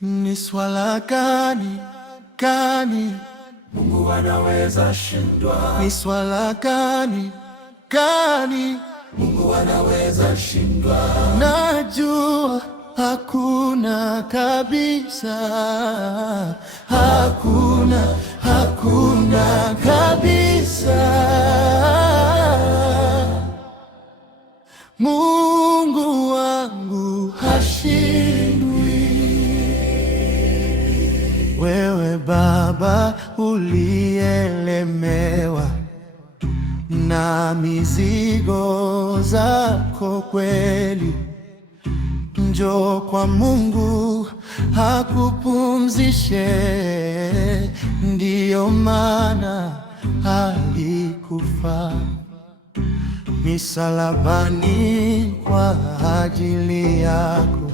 Ni swala gani Mungu anaweza shindwa? Ni swala gani Mungu anaweza shindwa? Najua hakuna kabisa, hakuna kabisa. Mungu wangu hashindwi. Wewe Baba ulielemewa na mizigo zako kweli, njoo kwa Mungu hakupumzishe. Ndiyo maana alikufa misalabani kwa ajili yako.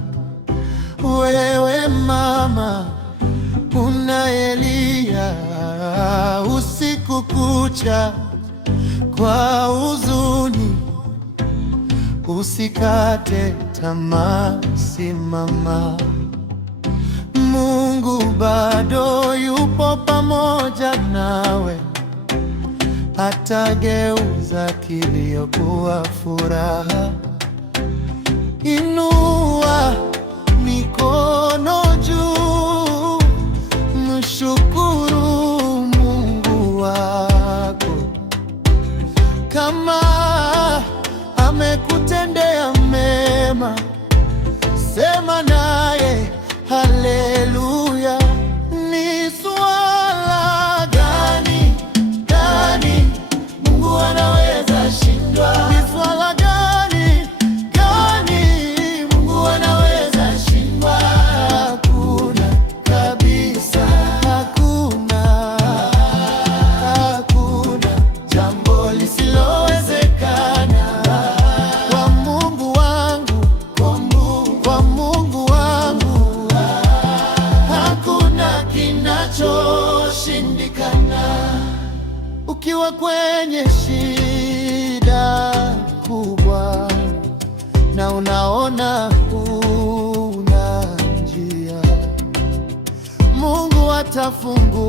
Wewe mama unayelia usiku kucha kwa huzuni, usikate tamaa, simama. Mungu bado yupo pamoja nawe, atageuza kilio kuwa furaha. Inua mikono juu, mshukuru Mungu wako. Kama amekutendea mema, sema naye haleluya. Ni swala gani Mungu anaweza shindwa? Ni swala gani Mungu anaweza shindwa? Hakuna kabisa, hakuna jambo lisilowezekana kwa Mungu wangu, kwa Mungu wangu hakuna kinachoshindikana. Ukiwa kwenye shida kubwa na unaona huna njia, Mungu atafungua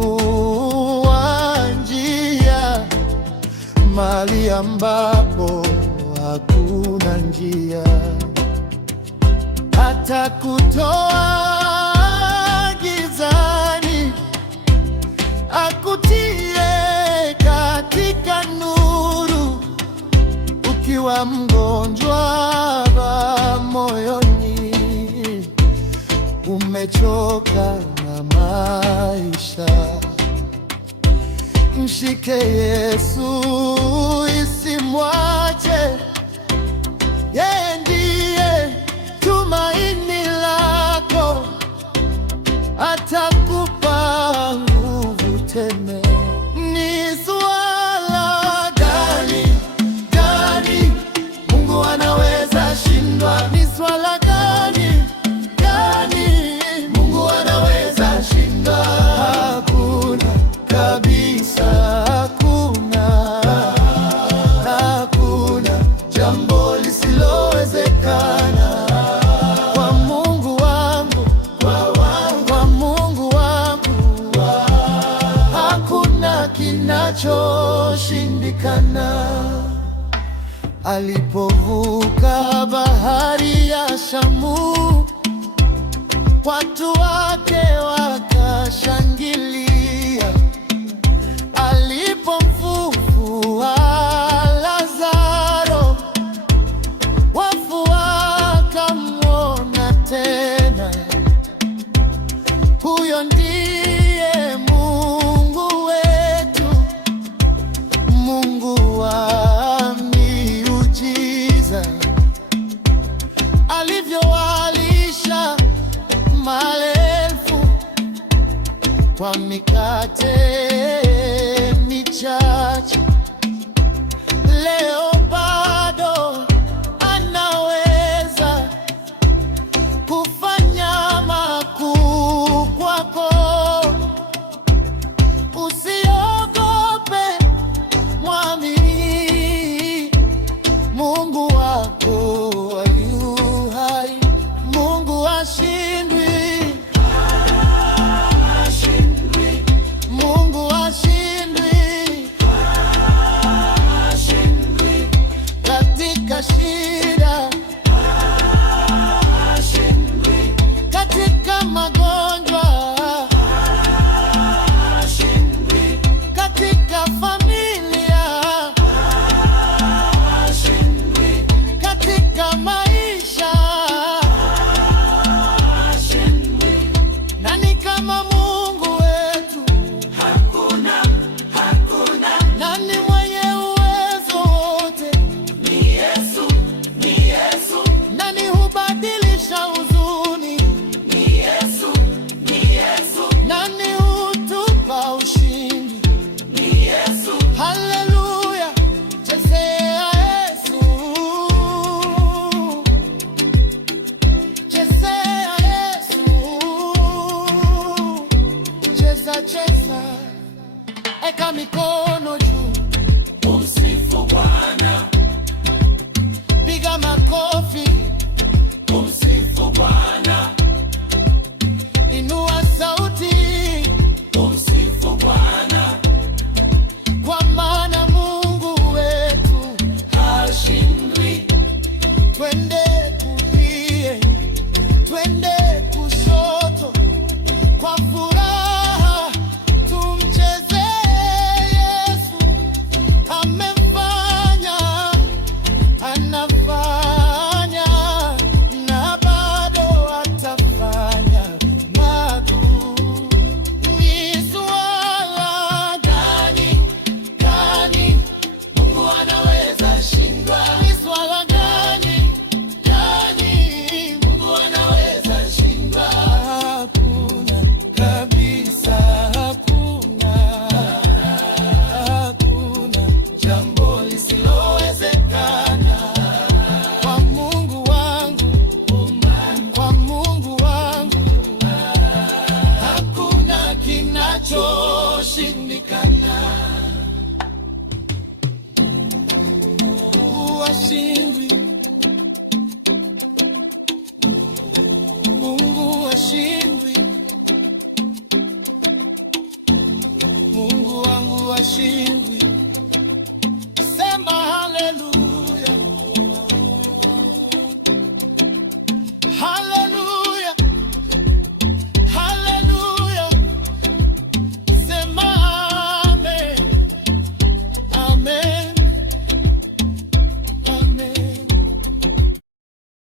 njia mahali ambapo hakuna njia. Atakutoa gizani, akutie katika nuru. Ukiwa mgonjwa moyoni, umechoka na maisha, mshike Yesu, isimwache. Yeye ndiye tumaini lako, atakupa nguvu tena. Ni swala gani Mungu anaweza shindwa? Ni swala gani Mungu anaweza shindwa? Hakuna kabisa, hakuna jambo lisilowezekana kwa Mungu wangu, kwa Mungu wangu hakuna kinachoshindikana. Alipovuka bahari ya Shamu, watu wake wakashangilia. Alipomfufua Lazaro, wafu wakamwona tena. Huyo ndiye Mungu wetu, Mungu wa miujiza. Alivyowalisha maelfu kwa mikate michache, leo bado anaweza kufanya makuu kwako. Usiogope, mwamini Mungu wako yu hai. Mungu hashindwi. magonjwa hashindwi, katika familia hashindwi, katika maisha. hashindwi. Nani kama Mungu wetu? Hakuna, hakuna. Nani mwenye uwezo wote? Ni Yesu, ni Yesu, Nani hubadilisha huzuni? ni Yesu, ni Yesu, Nani hutupa ushindi? ni Yesu. Haleluya, chezea Yesu, chezea Yesu, cheza cheza, eka mikono